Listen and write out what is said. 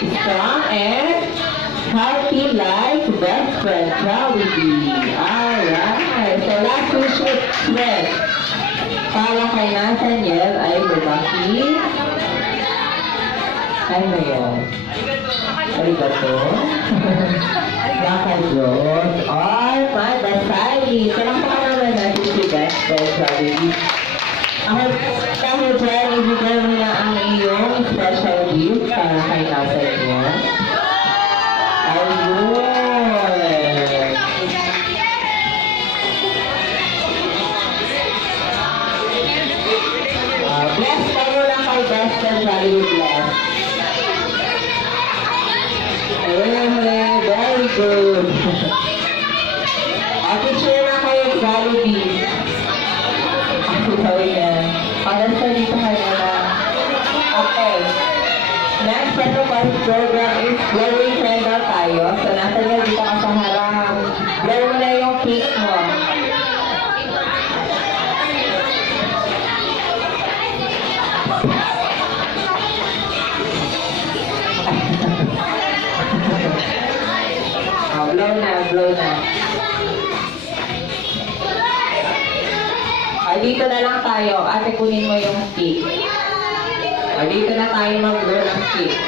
Strong and healthy like best friend, Jollibee. Alright. So last two spread. Para kay Nathaniel ay bumaki. Ano yan? Arigato. Nakajos. Or madasali. So lang naman natin si best friend, Jollibee. Dahil dyan, ibigay mo na ang iyong special gift para kay Nathaniel. Ayun. Bless ka mo lang kay best friend, Jollibee, bless. Ayun, very good. Picture na kayo, Jollibee. Ako gawin na. Para sa dito kayo na. Okay. Next set of our program is blowing candle tayo. So, nasa niya dito ka sa harap. Blow mo na yung cake mo. Blow na, blow na. Dito na lang tayo. Ate, kunin mo yung cake. Dito na tayo mag-blow ng cake.